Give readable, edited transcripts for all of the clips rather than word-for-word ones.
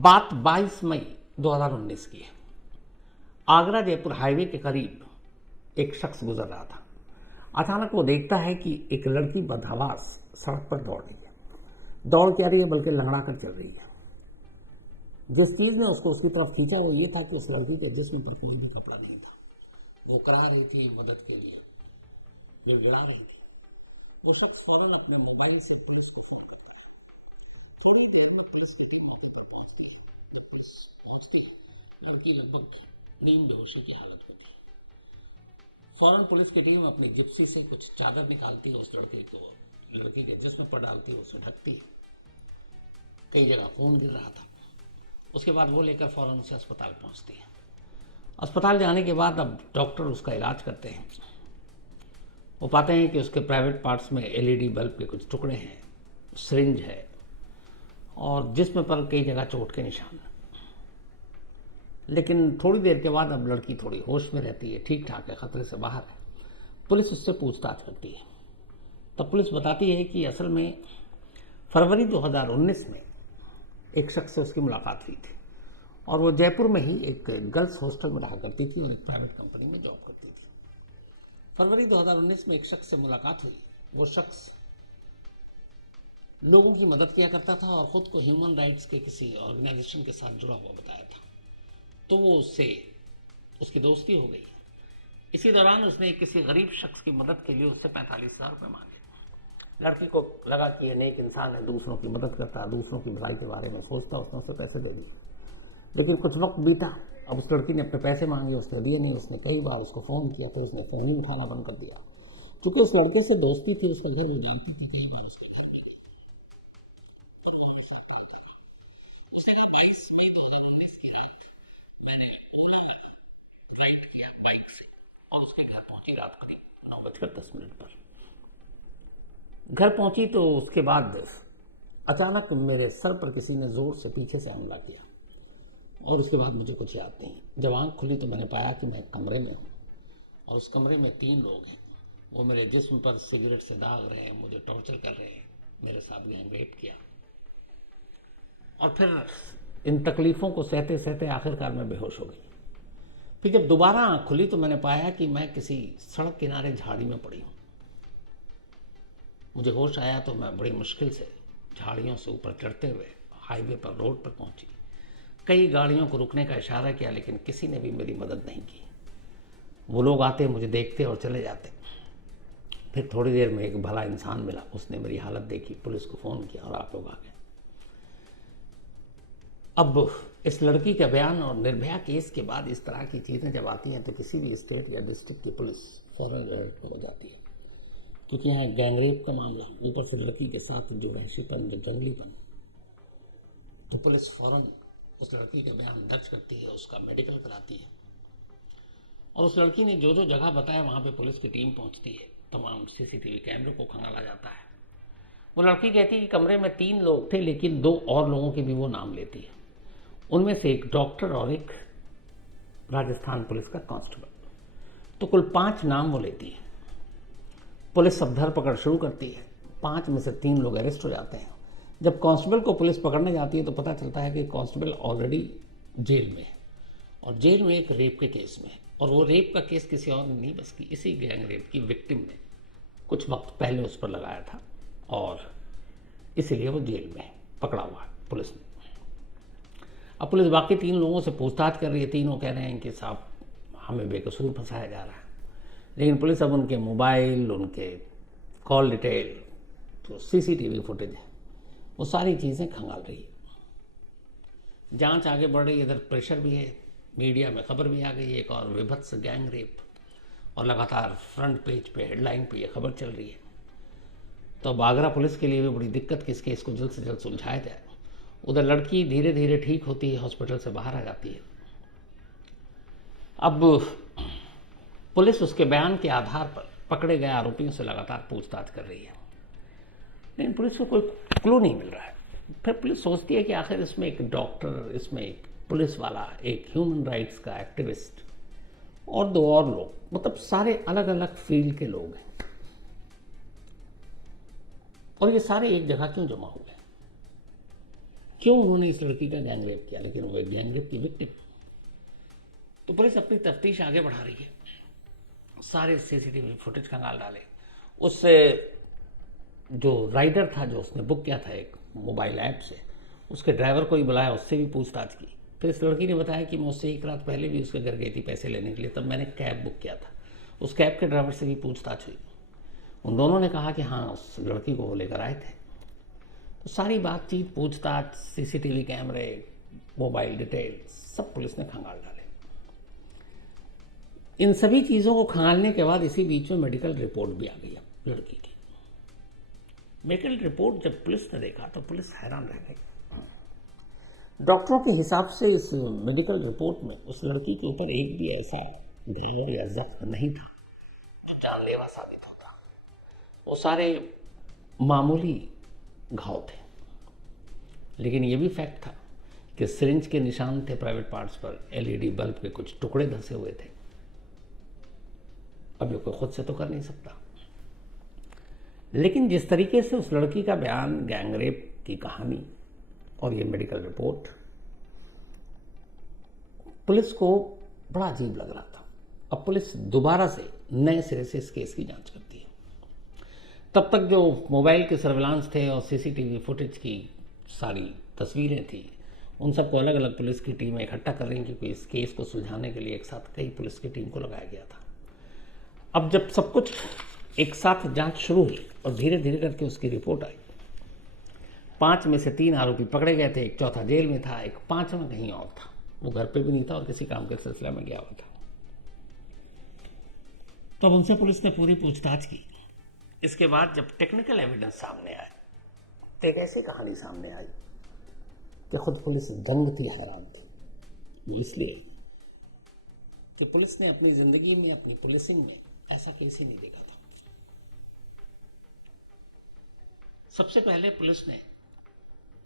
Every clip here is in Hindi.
बात 22 मई 2019 की है। आगरा जयपुर हाईवे के करीब एक शख्स गुजर रहा था। अचानक वो देखता है कि एक लड़की बदहवास सड़क पर दौड़ रही है। दौड़ क्या रही है, बल्कि लंगड़ा कर चल रही है। जिस चीज़ ने उसको उसकी तरफ खींचा वो ये था कि उस लड़की के जिस्म पर कोई भी कपड़ा नहीं था। वो करा रही थी मदद के लिए, गिड़गिड़ा रही थी। वो शख्स फौरन अपने मोबाइल से पुलिस को फोन करता है। थोड़ी देर में पुलिस की टीम मौके पर पहुंचती है। जब पुलिस पहुंचती है, लड़की लगभग नींद बेहोशी की हालत होती है। फौरन पुलिस की टीम अपनी जिप्सी से कुछ चादर निकालती है, उस लड़की के जिस्म पर डालती है, उसे ढकती है। कई जगह खून गिर रहा था। उसके बाद वो लेकर फौरन से अस्पताल पहुंचती है। अस्पताल जाने के बाद अब डॉक्टर उसका इलाज करते हैं। वो पाते हैं कि उसके प्राइवेट पार्ट्स में एलईडी बल्ब के कुछ टुकड़े हैं, सिरिंज है और जिस्म पर कई जगह चोट के निशान। लेकिन थोड़ी देर के बाद अब लड़की थोड़ी होश में रहती है, ठीक ठाक है, खतरे से बाहर है। पुलिस उससे पूछताछ करती है। तब पुलिस बताती है कि असल में फरवरी 2019 में एक शख्स से उसकी मुलाकात हुई थी और वो जयपुर में ही एक गर्ल्स हॉस्टल में रहा करती थी और एक प्राइवेट कंपनी में जॉब करती थी। फरवरी 2019 में एक शख्स से मुलाकात हुई। वो शख्स लोगों की मदद किया करता था और ख़ुद को ह्यूमन राइट्स के किसी ऑर्गेनाइजेशन के साथ जुड़ा हुआ बताया था। तो वो उससे उसकी दोस्ती हो गई। इसी दौरान उसने किसी गरीब शख्स की मदद के लिए उससे 45,000 रुपये मांगे। लड़की को लगा कि ये नेक इंसान है, दूसरों की मदद करता है, दूसरों की भलाई के बारे में सोचता, उसने उसे पैसे दे दिए। लेकिन कुछ वक्त बीता, अब उस लड़की ने अपने पैसे मांगे, उसने दिए नहीं। उसने कई बार उसको फ़ोन किया, फिर उसने फ़ोन ही उठाना बंद कर दिया। क्योंकि उस लड़के से दोस्ती थी, उसका घर वो जानती थी, कई बार उसका घर मिला। उसी दिन 22 मई 2019 की रात मैंने फ्लाइट किया बाइक से और उसके घर पहुंची रात करीब 9:10 पर। घर पहुंची तो उसके बाद अचानक मेरे सर पर किसी ने ज़ोर से पीछे से हमला किया और उसके बाद मुझे कुछ याद नहीं। जब आँख खुली तो मैंने पाया कि मैं एक कमरे में हूँ और उस कमरे में 3 लोग हैं। वो मेरे जिस्म पर सिगरेट से दाग रहे हैं, मुझे टॉर्चर कर रहे हैं, मेरे साथ गैंग रेप किया। और फिर इन तकलीफ़ों को सहते सहते आखिरकार मैं बेहोश हो गई। फिर जब दोबारा आँख खुली तो मैंने पाया कि मैं किसी सड़क किनारे झाड़ी में पड़ी हूँ। मुझे होश आया तो मैं बड़ी मुश्किल से झाड़ियों से ऊपर चढ़ते हुए हाईवे पर रोड पर पहुंची। कई गाड़ियों को रुकने का इशारा किया, लेकिन किसी ने भी मेरी मदद नहीं की। वो लोग आते, मुझे देखते और चले जाते। फिर थोड़ी देर में एक भला इंसान मिला, उसने मेरी हालत देखी, पुलिस को फ़ोन किया और आप लोग आ गए। अब इस लड़की का बयान और निर्भया केस के बाद इस तरह की चीज़ें जब आती हैं तो किसी भी स्टेट या डिस्ट्रिक्ट की पुलिस फौरन अलर्ट हो जाती है, क्योंकि यहाँ गैंगरेप का मामला, ऊपर से लड़की के साथ जो वहशीपन, जो जंगलीपन, तो पुलिस फौरन उस लड़की का बयान दर्ज करती है, उसका मेडिकल कराती है और उस लड़की ने जो जो जगह बताया वहाँ पे पुलिस की टीम पहुँचती है। तमाम सीसीटीवी कैमरे को खंगाला जाता है। वो लड़की कहती है कि कमरे में 3 लोग थे, लेकिन 2 और लोगों के भी वो नाम लेती है। उनमें से एक डॉक्टर और एक राजस्थान पुलिस का कांस्टेबल। तो कुल 5 नाम वो लेती है। पुलिस अब धरपकड़ शुरू करती है। 5 में से 3 लोग अरेस्ट हो जाते हैं। जब कांस्टेबल को पुलिस पकड़ने जाती है तो पता चलता है कि कांस्टेबल ऑलरेडी जेल में है और जेल में एक रेप के केस में है। और वो रेप का केस किसी और ने नहीं, बस कि इसी गैंग रेप की विक्टिम ने कुछ वक्त पहले उस पर लगाया था और इसीलिए वो जेल में पकड़ा हुआ है पुलिस ने। अब पुलिस बाकी 3 लोगों से पूछताछ कर रही है। तीनों कह रहे हैं कि साहब हमें बेकसूर फंसाया जा रहा है, लेकिन पुलिस अब उनके मोबाइल, उनके कॉल डिटेल, जो सीसीटीवी फुटेज है, वो सारी चीज़ें खंगाल रही है। जांच आगे बढ़ रही है, इधर प्रेशर भी है, मीडिया में खबर भी आ गई है एक और विभत्स गैंग रेप, और लगातार फ्रंट पेज पे, हेडलाइन पे ये खबर चल रही है। तो अब आगरा पुलिस के लिए भी बड़ी दिक्कत कि इस केस को जल्द से जल्द सुलझाया जाए। उधर लड़की धीरे धीरे ठीक होती है, हॉस्पिटल से बाहर आ जाती है। अब पुलिस उसके बयान के आधार पर पकड़े गए आरोपियों से लगातार पूछताछ कर रही है, लेकिन पुलिस को कोई क्लू नहीं मिल रहा है। फिर पुलिस सोचती है कि आखिर इसमें एक डॉक्टर, इसमें एक पुलिस वाला, एक ह्यूमन राइट्स का एक्टिविस्ट और 2 और लोग, मतलब सारे अलग अलग फील्ड के लोग हैं, और ये सारे एक जगह क्यों जमा हुए हैं। क्यों उन्होंने इस लड़की का गैंगरेप किया, लेकिन वो एक गैंगरेप की विक्टिम। तो पुलिस अपनी तफ्तीश आगे बढ़ा रही है, सारे सीसीटीवी फुटेज खंगाल डाले। उससे जो राइडर था, जो उसने बुक किया था एक मोबाइल ऐप से, उसके ड्राइवर को ही बुलाया, उससे भी पूछताछ की। फिर इस लड़की ने बताया कि मैं उससे एक रात पहले भी उसके घर गई थी पैसे लेने के लिए, तब मैंने कैब बुक किया था। उस कैब के ड्राइवर से भी पूछताछ हुई, उन दोनों ने कहा कि हाँ उस लड़की को वो लेकर आए थे। तो सारी बातचीत, पूछताछ, सीसीटीवी कैमरे, मोबाइल डिटेल, सब पुलिस ने खंगाल डाले। इन सभी चीज़ों को खंगालने के बाद इसी बीच में मेडिकल रिपोर्ट भी आ गई लड़की की। मेडिकल रिपोर्ट जब पुलिस ने देखा तो पुलिस हैरान रह गई। डॉक्टरों के हिसाब से इस मेडिकल रिपोर्ट में उस लड़की के ऊपर एक भी ऐसा घाव या जख्म नहीं था जो जानलेवा साबित होता। वो सारे मामूली घाव थे, लेकिन ये भी फैक्ट था कि सिरिंज के निशान थे प्राइवेट पार्ट्स पर, एलईडी बल्ब के कुछ टुकड़े धंसे हुए थे। अब ये कोई खुद से तो कर नहीं सकता, लेकिन जिस तरीके से उस लड़की का बयान, गैंगरेप की कहानी और ये मेडिकल रिपोर्ट, पुलिस को बड़ा अजीब लग रहा था। अब पुलिस दोबारा से नए सिरे से इस केस की जांच करती है। तब तक जो मोबाइल के सर्विलांस थे और सीसीटीवी फुटेज की सारी तस्वीरें थी, उन सबको अलग अलग पुलिस की टीमें इकट्ठा कर रही, क्योंकि इस केस को सुलझाने के लिए एक साथ कई पुलिस की टीम को लगाया गया था। अब जब सब कुछ एक साथ जांच शुरू हुई और धीरे धीरे करके उसकी रिपोर्ट आई, 5 में से 3 आरोपी पकड़े गए थे, एक चौथा जेल में था, एक 5वां कहीं और था, वो घर पे भी नहीं था और किसी काम के सिलसिले में गया हुआ था। तो अब उनसे पुलिस ने पूरी पूछताछ की। इसके बाद जब टेक्निकल एविडेंस सामने आए तो एक ऐसी कहानी सामने आई कि खुद पुलिस दंग थी, हैरान थी। वो इसलिए कि पुलिस ने अपनी जिंदगी में, अपनी पुलिसिंग में ऐसा केस ही नहीं देखा था। सबसे पहले पुलिस ने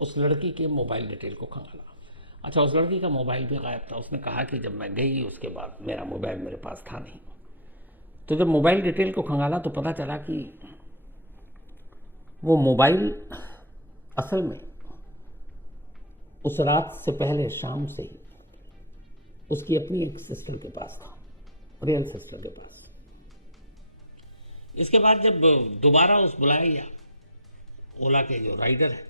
उस लड़की के मोबाइल डिटेल को खंगाला। अच्छा, उस लड़की का मोबाइल भी गायब था। उसने कहा कि जब मैं गई उसके बाद मेरा मोबाइल मेरे पास था नहीं। तो जब मोबाइल डिटेल को खंगाला तो पता चला कि वो मोबाइल असल में उस रात से पहले शाम से ही उसकी अपनी एक सिस्टर के पास था, रियल सिस्टर के पास। इसके बाद जब दोबारा उस बुलाया गया ओला के जो राइडर है,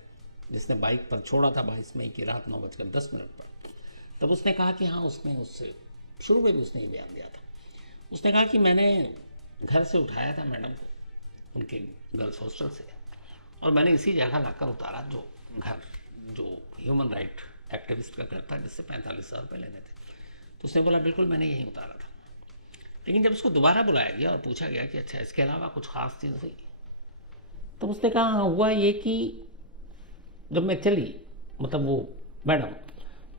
जिसने बाइक पर छोड़ा था 22 मई की रात 9:10 पर, तब उसने कहा कि हाँ, उसने उससे शुरू में भी उसने ये बयान दिया था। उसने कहा कि मैंने घर से उठाया था मैडम को उनके गर्ल्स हॉस्टल से, और मैंने इसी जगह लाकर उतारा जो घर, जो ह्यूमन राइट एक्टिविस्ट का घर था, जिससे 45,000 रुपये लेने थे। तो उसने बोला बिल्कुल मैंने यहीं उतारा था। लेकिन जब उसको दोबारा बुलाया गया और पूछा गया कि अच्छा इसके अलावा कुछ खास चीज़ हुई, तो उसने कहा हाँ, हुआ ये कि जब मैं चली, मतलब वो मैडम,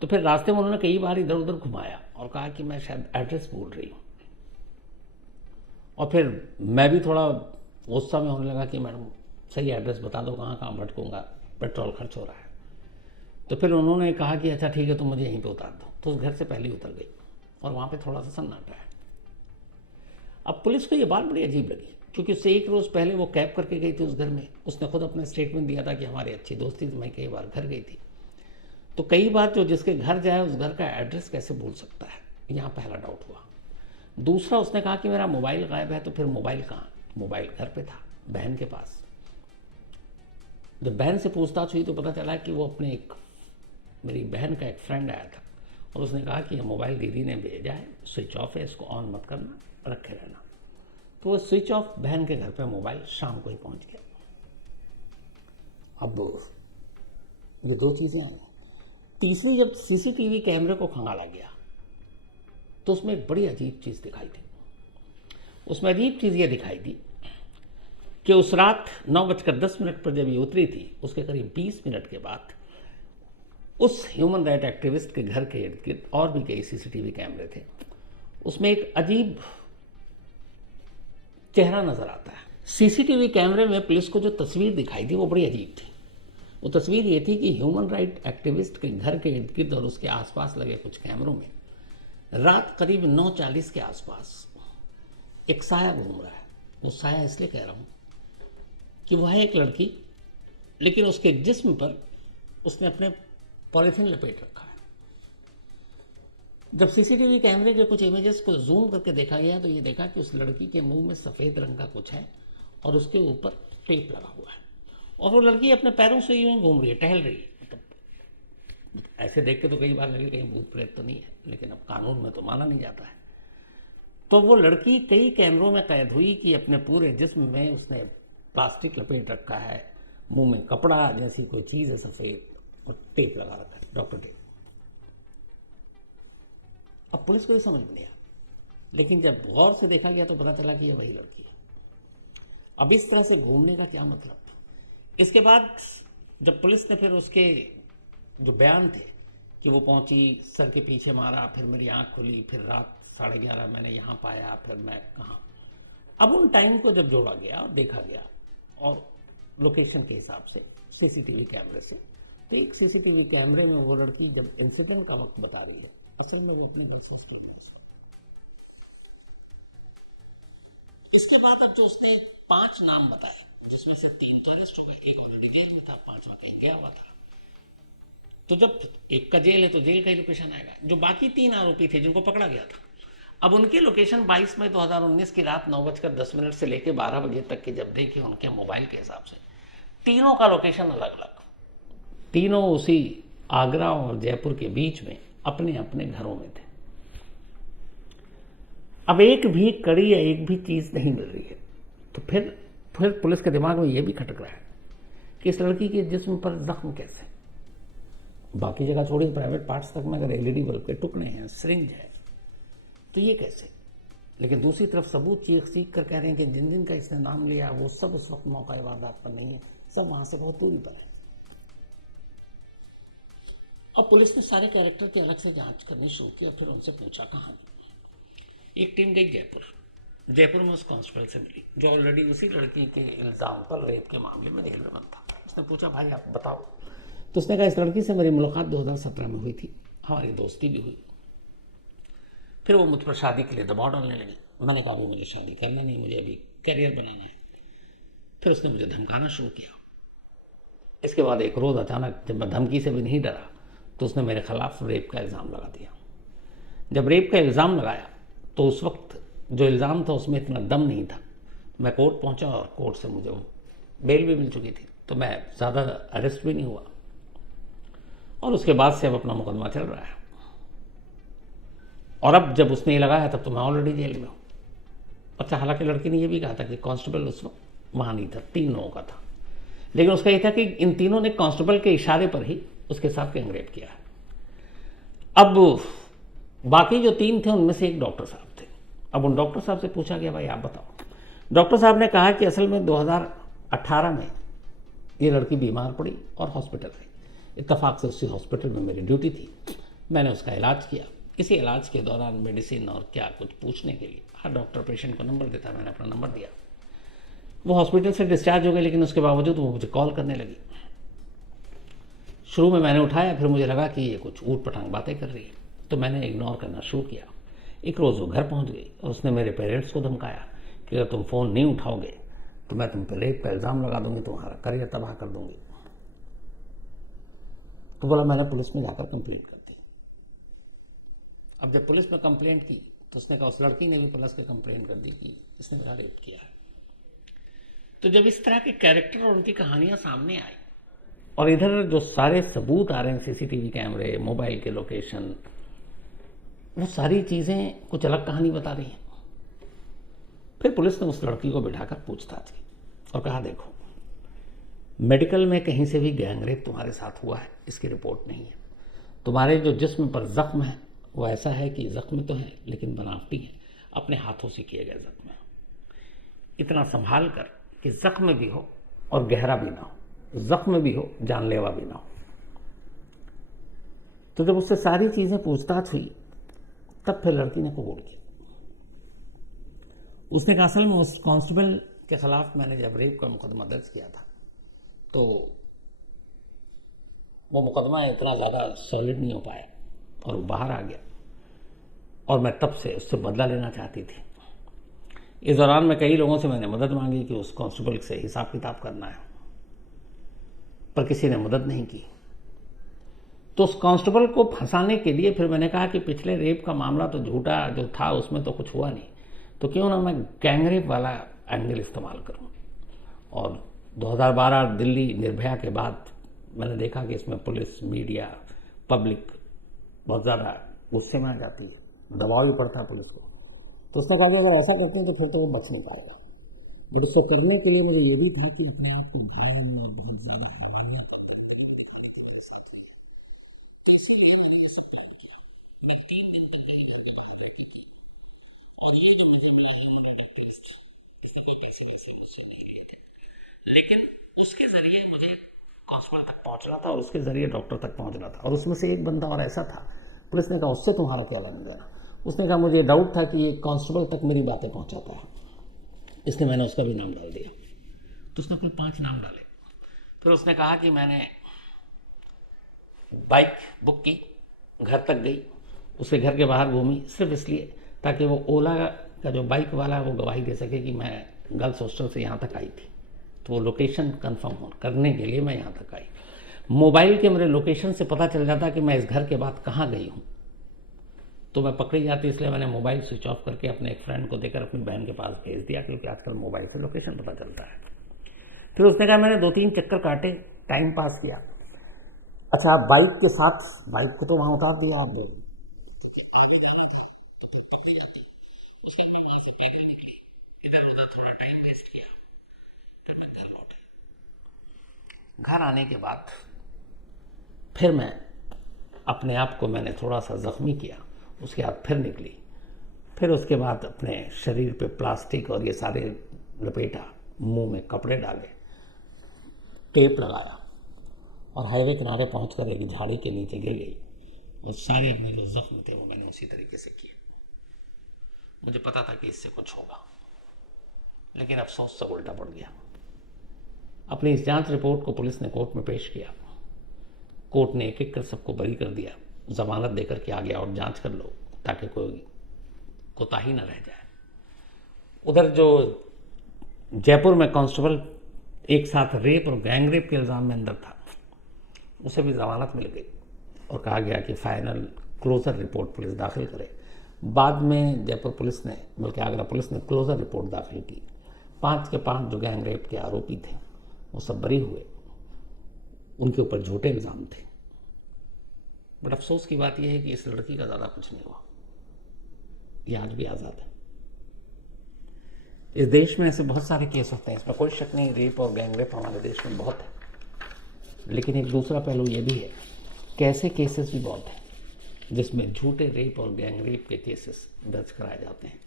तो फिर रास्ते में उन्होंने कई बार इधर उधर घुमाया और कहा कि मैं शायद एड्रेस भूल रही हूँ। और फिर मैं भी थोड़ा गुस्सा में होने लगा कि मैडम सही एड्रेस बता दो, कहाँ कहाँ भटकूँगा, पेट्रोल खर्च हो रहा है। तो फिर उन्होंने कहा कि अच्छा ठीक है, तो मुझे यहीं पे उतार दो। तो उस घर से पहले ही उतर गई और वहाँ पे थोड़ा सा सन्नाटा है। अब पुलिस को ये बात बड़ी अजीब लगी, क्योंकि उससे एक रोज़ पहले वो कैब करके गई थी उस घर में। उसने खुद अपने स्टेटमेंट दिया था कि हमारी अच्छी दोस्ती थी, मैं कई बार घर गई थी। तो कई बार जो जिसके घर जाए उस घर का एड्रेस कैसे भूल सकता है, यहाँ पहला डाउट हुआ। दूसरा, उसने कहा कि मेरा मोबाइल गायब है, तो फिर मोबाइल कहाँ? मोबाइल घर पे था, बहन के पास। जब बहन से पूछताछ हुई तो पता चला कि वो अपने मेरी बहन का एक फ्रेंड आया था और उसने कहा कि ये मोबाइल दीदी ने भेजा है, स्विच ऑफ है, इसको ऑन मत करना, रखे रहना। तो वो स्विच ऑफ बहन के घर पे मोबाइल शाम को ही पहुंच गया। अब ये 2 चीज़ें आई। तीसरी, जब सीसीटीवी कैमरे को खंगाला गया तो उसमें एक बड़ी अजीब चीज़ दिखाई दी। उसमें अजीब चीज़ ये दिखाई दी कि उस रात 9:10 पर जब ये उतरी थी, उसके करीब 20 मिनट के बाद उस ह्यूमन राइट एक्टिविस्ट के घर के इर्द गिर्द और भी कई सीसीटीवी कैमरे थे। उसमें एक अजीब चेहरा नजर आता है। सीसीटीवी कैमरे में पुलिस को जो तस्वीर दिखाई थी वो बड़ी अजीब थी। वो तस्वीर ये थी कि ह्यूमन राइट एक्टिविस्ट के घर के इर्द गिर्द और उसके आसपास लगे कुछ कैमरों में रात करीब 9:40 के आसपास एक साया घूम रहा है। वो साया इसलिए कह रहा हूँ कि वह है एक लड़की, लेकिन उसके जिस्म पर उसने अपने पॉलीथीन लपेट रखा है। जब सीसीटीवी कैमरे के कुछ इमेजेस को जूम करके देखा गया तो ये देखा कि उस लड़की के मुंह में सफ़ेद रंग का कुछ है और उसके ऊपर टेप लगा हुआ है, और वो लड़की अपने पैरों से यूं घूम रही है, टहल रही है। मतलब ऐसे देख के तो कई बार लगे कहीं भूत प्रेत तो नहीं है, लेकिन अब कानून में तो माना नहीं जाता है। तो वो लड़की कई कैमरों में कैद हुई कि अपने पूरे जिस्म में उसने प्लास्टिक लपेट रखा है, मुंह में कपड़ा जैसी कोई चीज़ है सफ़ेद, और टेप लगा रखा है, डॉक्टर टेप। अब पुलिस को ये समझ में नहीं आया, लेकिन जब गौर से देखा गया तो पता चला कि ये वही लड़की है। अब इस तरह से घूमने का क्या मतलब? इसके बाद जब पुलिस ने फिर उसके जो बयान थे कि वो पहुंची, सर के पीछे मारा, फिर मेरी आंख खुली, फिर रात 11:30 मैंने यहाँ पाया, फिर मैं कहाँ। अब उन टाइम को जब जोड़ा गया और देखा गया और लोकेशन के हिसाब से सीसीटीवी कैमरे से, तो एक सीसीटीवी कैमरे में वो लड़की जब इंसिडेंट का वक्त बता रही है, असल में वो अपनी बस कर रही है। इसके बाद अब जो उसने 5 नाम बताए, जिसमें से 3 तो अरेस्ट हो गए, एक ऑलरेडी जेल में था, 5वां कहीं गया हुआ था। तो जब एक का जेल है तो जेल का ही लोकेशन आएगा। जो बाकी 3 आरोपी थे जिनको पकड़ा गया था, अब उनकी लोकेशन 22 मई 2019 की रात 9:10 से लेकर 12 बजे तक की जब देखी उनके मोबाइल के हिसाब से, तीनों का लोकेशन अलग अलग, तीनों उसी आगरा और जयपुर के बीच में अपने अपने घरों में थे। अब एक भी कड़ी या एक भी चीज नहीं मिल रही है, तो फिर पुलिस के दिमाग में यह भी खटक रहा है कि इस लड़की के जिस्म पर जख्म कैसे। बाकी जगह छोड़ी, प्राइवेट पार्ट्स तक में अगर एलईडी बल्ब के टुकड़े हैं, सिरिंज है, तो ये कैसे? लेकिन दूसरी तरफ सबूत चीख कर कह रहे हैं कि जिन जिन का इसने नाम लिया वो सब उस वक्त मौका वारदात पर नहीं है, सब वहां से बहुत दूरी पर है। अब पुलिस ने सारे कैरेक्टर की अलग से जांच करनी शुरू की और फिर उनसे पूछा कहाँ। एक टीम गई जयपुर में उस कांस्टेबल से मिली जो ऑलरेडी उसी लड़की के इल्ज़ाम पर रेप के मामले में जेल में बंद था। उसने पूछा भाई आप बताओ, तो उसने कहा इस लड़की से मेरी मुलाकात 2017 में हुई थी, हमारी दोस्ती भी हुई। फिर वो मुझ पर शादी के लिए दबाव डालने लगी। मैंने कहा वो मुझे शादी करना नहीं, मुझे अभी करियर बनाना है। फिर उसने मुझे धमकाना शुरू किया। इसके बाद एक रोज़ अचानक जब मैं धमकी से भी नहीं डरा तो उसने मेरे खिलाफ रेप का इल्ज़ाम लगा दिया। जब रेप का इल्ज़ाम लगाया तो उस वक्त जो इल्ज़ाम था उसमें इतना दम नहीं था। मैं कोर्ट पहुंचा और कोर्ट से मुझे बेल भी मिल चुकी थी, तो मैं ज़्यादा अरेस्ट भी नहीं हुआ, और उसके बाद से अब अपना मुकदमा चल रहा है। और अब जब उसने ये लगाया तब तो मैं ऑलरेडी जेल में हूँ। अच्छा, हालांकि लड़की ने यह भी कहा था कि कांस्टेबल उस वक्त वहाँ नहीं था, 3 लोगों का था, लेकिन उसका यह था कि इन तीनों ने कांस्टेबल के इशारे पर ही उसके साथ गैंगरेप किया है। अब बाकी जो 3 थे उनमें से एक डॉक्टर साहब थे। अब उन डॉक्टर साहब से पूछा गया भाई आप बताओ। डॉक्टर साहब ने कहा कि असल में 2018 में ये लड़की बीमार पड़ी और हॉस्पिटल गई। इत्तेफाक से उसी हॉस्पिटल में मेरी ड्यूटी थी, मैंने उसका इलाज किया। इसी इलाज के दौरान मेडिसिन और क्या कुछ पूछने के लिए हर डॉक्टर पेशेंट को नंबर देता, मैंने अपना नंबर दिया। वो हॉस्पिटल से डिस्चार्ज हो गए, लेकिन उसके बावजूद वो मुझे कॉल करने लगी। शुरू में मैंने उठाया, फिर मुझे लगा कि ये कुछ ऊट पटांग बातें कर रही है, तो मैंने इग्नोर करना शुरू किया। एक रोज़ वो घर पहुंच गई और उसने मेरे पेरेंट्स को धमकाया कि अगर तुम फ़ोन नहीं उठाओगे तो मैं तुम पर रेप का इल्ज़ाम लगा दूंगी, तुम्हारा करियर तबाह कर दूंगी। तो बोला मैंने पुलिस में जाकर कंप्लेंट कर दी। अब जब पुलिस में कंप्लेंट की तो उसने कहा उस लड़की ने भी पुलिस के कंप्लेंट कर दी कि इसने मेरा रेप किया है। तो जब इस तरह के कैरेक्टर और उनकी कहानियां सामने आई और इधर जो सारे सबूत आ रहे हैं, सीसीटीवी कैमरे, मोबाइल के लोकेशन, वो सारी चीज़ें कुछ अलग कहानी बता रही हैं। फिर पुलिस ने उस लड़की को बिठाकर पूछताछ की और कहा देखो, मेडिकल में कहीं से भी गैंगरेप तुम्हारे साथ हुआ है इसकी रिपोर्ट नहीं है। तुम्हारे जो जिस्म पर जख्म है वो ऐसा है कि जख्म तो है लेकिन बनावटी है, अपने हाथों से किए गए जख्म है। इतना संभाल कर कि जख्म भी हो और गहरा भी ना हो, जख्म भी हो जानलेवा भी ना हो। तो जब उससे सारी चीज़ें पूछताछ हुई तब फिर लड़की ने कबूल किया। उसने कहा असल में उस कांस्टेबल के खिलाफ मैंने जब रेप का मुकदमा दर्ज किया था तो वो मुकदमा इतना ज़्यादा सॉलिड नहीं हो पाया और वो बाहर आ गया, और मैं तब से उससे बदला लेना चाहती थी। इस दौरान मैं कई लोगों से मैंने मदद मांगी कि उस कांस्टेबल से हिसाब किताब करना है, पर किसी ने मदद नहीं की। तो उस कांस्टेबल को फंसाने के लिए फिर मैंने कहा कि पिछले रेप का मामला तो झूठा जो था उसमें तो कुछ हुआ नहीं, तो क्यों ना मैं गैंग रेप वाला एंगल इस्तेमाल करूं। और 2012 दिल्ली निर्भया के बाद मैंने देखा कि इसमें पुलिस, मीडिया, पब्लिक बहुत ज़्यादा गुस्से में आ जाती है, दबाव भी पड़ता है पुलिस को। तो उसने कहा कि अगर ऐसा करते हैं तो फिर तो वो बच नहीं पाएगा। बट उसको करने के लिए मुझे ये भी था कि अपने आप को बहुत ज़्यादा दबाना। लेकिन उसके जरिए मुझे कांस्टेबल तक पहुंचना था और उसके जरिए डॉक्टर तक पहुंचना था। और उसमें से एक बंदा और ऐसा था, पुलिस ने कहा उससे तुम्हारा क्या लेना देना। उसने कहा मुझे डाउट था कि ये कांस्टेबल तक मेरी बातें पहुंचाता है, इसलिए मैंने उसका भी नाम डाल दिया। तो उसने कुल 5 नाम डाले। फिर उसने कहा कि मैंने बाइक बुक की, घर तक गई, उसके घर के बाहर घूमी सिर्फ इसलिए ताकि वो ओला का जो बाइक वाला है वो गवाही दे सके कि मैं गर्ल्स हॉस्टल से यहाँ तक आई थी। तो वो लोकेशन कंफर्म करने के लिए मैं यहाँ तक आई। मोबाइल के मेरे लोकेशन से पता चल जाता कि मैं इस घर के बाद कहाँ गई हूँ, तो मैं पकड़ी जाती, इसलिए मैंने मोबाइल स्विच ऑफ करके अपने एक फ्रेंड को देकर अपनी बहन के पास भेज दिया, क्योंकि आजकल मोबाइल से लोकेशन पता चलता है। फिर उसने कहा मैंने 2-3 चक्कर काटे, टाइम पास किया। अच्छा, आप बाइक के साथ, बाइक को तो वहाँ उतार दिया आप, घर आने के बाद फिर मैं अपने आप को मैंने थोड़ा सा ज़ख्मी किया, उसके बाद फिर निकली। फिर उसके बाद अपने शरीर पे प्लास्टिक और ये सारे लपेटा, मुंह में कपड़े डाले, टेप लगाया और हाईवे किनारे पहुंचकर एक झाड़ी के नीचे गिर गई। और सारे अपने जो जख्म थे वो मैंने उसी तरीके से किए। मुझे पता था कि इससे कुछ होगा, लेकिन अफसोस सब उल्टा पड़ गया। अपनी इस जांच रिपोर्ट को पुलिस ने कोर्ट में पेश किया। कोर्ट ने एक एक कर सबको बरी कर दिया, जमानत देकर के आ गया और जांच कर लो ताकि कोई कोताही न रह जाए। उधर जो जयपुर में कांस्टेबल एक साथ रेप और गैंग रेप के इल्ज़ाम में अंदर था, उसे भी जमानत मिल गई और कहा गया कि फाइनल क्लोजर रिपोर्ट पुलिस दाखिल करे। बाद में जयपुर पुलिस ने, बल्कि आगरा पुलिस ने क्लोजर रिपोर्ट दाखिल की। 5 के 5 जो गैंग रेप के आरोपी थे वो सब बरी हुए, उनके ऊपर झूठे इल्ज़ाम थे। बट अफसोस की बात यह है कि इस लड़की का ज़्यादा कुछ नहीं हुआ, ये आज भी आज़ाद है। इस देश में ऐसे बहुत सारे केस होते हैं, इसमें कोई शक नहीं, रेप और गैंग रेप हमारे देश में बहुत है। लेकिन एक दूसरा पहलू ये भी है कि ऐसे केसेस भी बहुत हैं जिसमें झूठे रेप और गैंग रेप के केसेस दर्ज कराए जाते हैं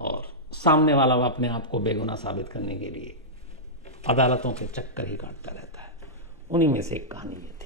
और सामने वाला अपने आप को बेगुनाह साबित करने के लिए अदालतों के चक्कर ही काटता रहता है। उन्हीं में से एक कहानी ये थी।